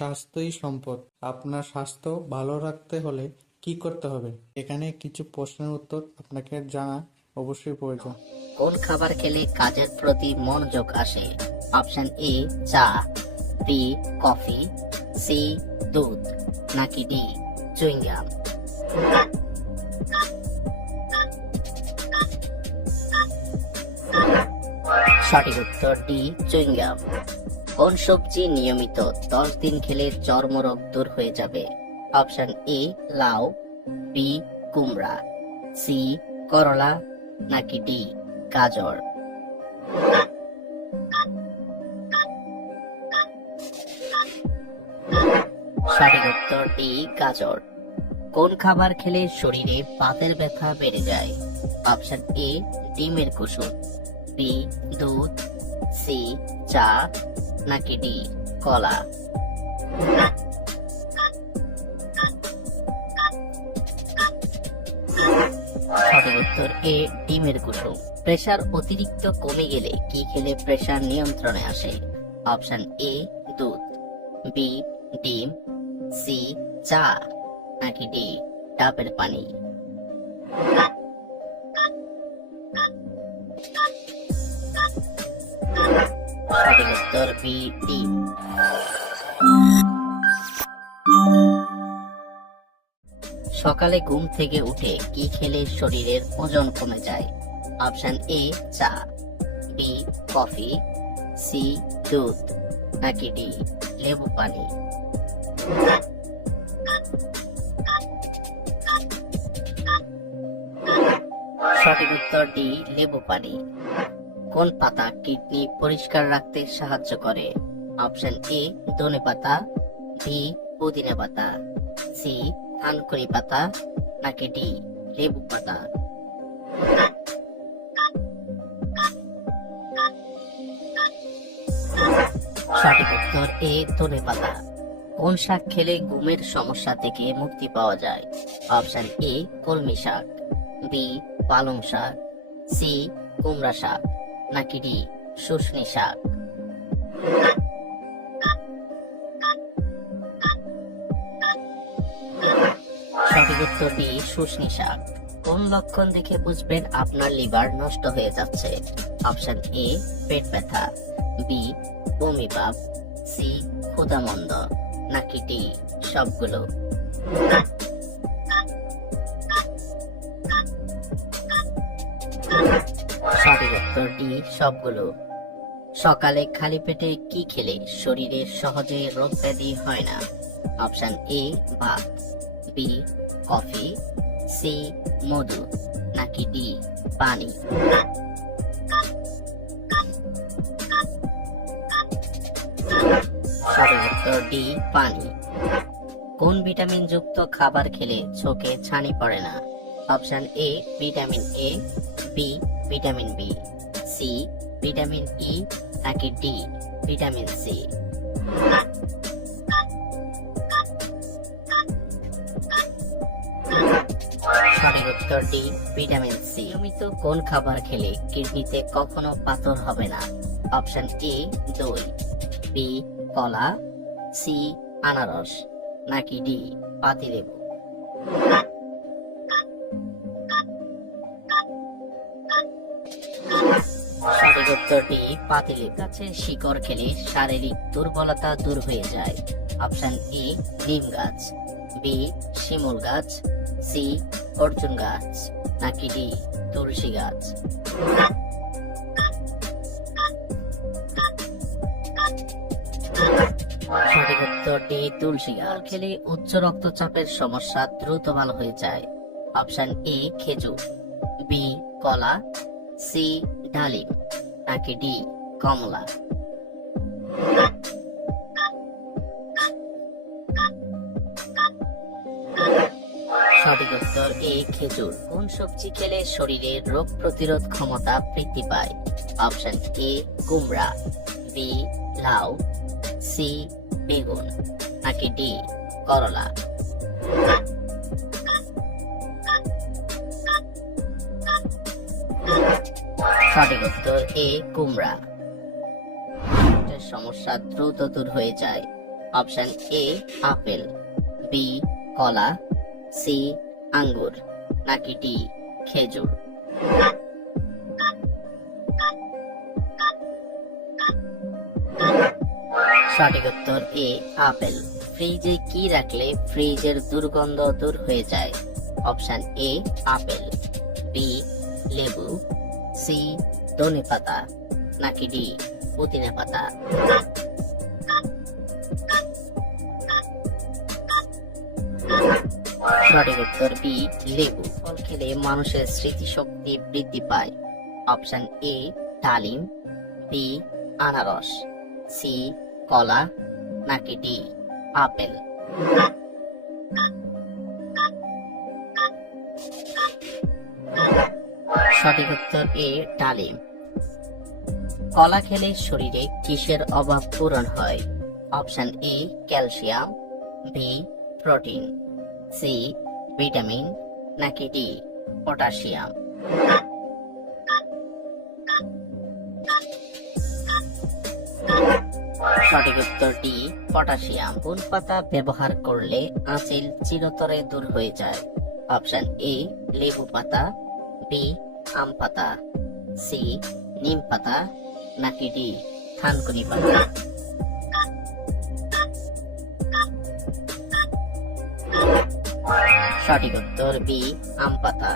স্বাস্থ্যই সম্পদ। আপনার স্বাস্থ্য ভালো রাখতে হলে কি করতে হবে? এখানে কিছু প্রশ্নের উত্তর আপনাকে জানা অবশ্যই প্রয়োজন। কোন খাবার খেলে কাজের প্রতি মনোযোগ আসে? অপশন এ চা, বি কফি, সি দুধ, নাকি ডি চুইংগাম। সঠিক উত্তর ডি চুইংগাম। কোন সবজি নিয়মিত 10 দিন খেলে চর্মরোগ দূর হয়ে যাবে? অপশন এ লাউ, বি কুমড়া, সি করলা, নাকি ডি গাজর। সঠিক উত্তর ডি গাজর। কোন খাবার খেলে শরীরে বাতের ব্যথা বেড়ে যায়? অপশন এ ডিমের কুসুম, বি দুধ, সি চা, নাকি ডি কলা। সঠিক উত্তর এ ডিমের কুসুম। প্রেসার অতিরিক্ত কমে গেলে কি খেলে প্রেসার নিয়ন্ত্রণে আসে? অপশন এ দুধ, বি ডিম, সি চা, নাকি ডি ডাবের পানি। সঠিক উত্তর বি ডিম। সকালে ঘুম থেকে উঠে কি খেলে শরীরের ওজন কমে যায়? অপশন এ চা, বি কফি, সি দুধ, নাকি ডি লেবু পানি। সঠিক উত্তর ডি লেবু পানি। কোন পাতা কিডনি পরিষ্কার রাখতে সাহায্য করে? অপশন এ ধনে পাতা, বি পুদিনা পাতা, সি থানকুনি পাতা, নাকি ডি লেবু পাতা। সঠিক উত্তর এ ধনে পাতা। কোন শাক খেলে ঘুমের সমস্যা থেকে মুক্তি পাওয়া যায়? অপশন এ কলমি শাক, বি পালং শাক, সি কুমড়া শাক, নাকি ডি শুষ্নী শাক। সঠিক উত্তর ডি শুষ্নী শাক। কোন লক্ষণ দেখে বুঝবেন আপনার লিভার নষ্ট হয়ে যাচ্ছে? অপশন এ পেট ব্যথা, বি বমি ভাব, সি ক্ষুধামন্দ, নাকি ডি সবগুলো। সঠিক উত্তর ডি সবগুলো। সকালে খালি পেটে কি খেলে শরীরে সহজে রোগ ব্যাধি হয় না? অপশন এ ভাত, বি কফি, সি মধু, নাকি ডি পানি। সঠিক উত্তর ডি পানি। কোন ভিটামিন যুক্ত খাবার খেলে চোখে ছানি পড়ে না? Option A vitamin A, B vitamin B, C vitamin E, নাকি ডি ভিটামিন সি। সঠিক উত্তর ডি ভিটামিন সি। নিয়মিত কোন খাবার খেলে কিডনিতে কখনো পাথর হবে না? অপশন এ দই, বি কলা, সি আনারস, নাকি ডি পাতিলেবু। সঠিক উত্তর ডি পাতিলেবু। গাছের শিকড় খেলে শারীরিক দুর্বলতা দূর হয়ে যায়। অপশন এ নিম গাছ, বি শিমুল গাছ, সি অর্জুন গাছ, নাকি ডি তুলসী গাছ। সঠিক উত্তর ডি তুলসী গাছ। খেলে উচ্চ রক্তচাপের সমস্যা দ্রুত ভালো হয়ে যায়। অপশন এ খেজুর, বি কলা, সি ডালিম, নাকি ডি কমলা। সঠিক উত্তর এ খেজুর। কোন সবজি খেলে শরীরে রোগ প্রতিরোধ ক্ষমতা বৃদ্ধি পায়? অপশন এ কুমড়া, বি লাউ, সি বেগুন, নাকি ডি করলা। সঠিক উত্তর এ কুমড়া। সমস্যা দ্রুত দূর হয়ে যায়। অপশন এ আপেল, বি কলা, সি আঙ্গুর, নাকি ডি খেজুর। সঠিক উত্তর এ আপেল। ফ্রিজে কি রাখলে ফ্রিজের দুর্গন্ধ দূর হয়ে যায়? অপশন এ আপেল, বি লেবু, সি ধনেপাতা, নাকি ডি পুদিনা পাতা। সঠিক উত্তর বি লেবু। ফল খেলে মানুষের স্মৃতিশক্তি বৃদ্ধি পায়। অপশন এ ডালিম, বি আনারস, সি কলা, নাকি ডি আপেল। সঠিক উত্তর এ ডালিম। কলা খেলে শরীরে কিসের অভাব পূরণ হয়? Option A calcium, B protein, C vitamin, নাকি ডি পটাশিয়াম। সঠিক উত্তর ডি পটাশিয়াম। কোন পাতা ব্যবহার করলে আঁচিল চিরতরে দূর হয়ে যায়? অপশন এ লেবু পাতা, বি আম পাতা, সি নিম পাতা, নাকি ডি থানকুনি পাতা। সঠিক উত্তর বি আম পাতা।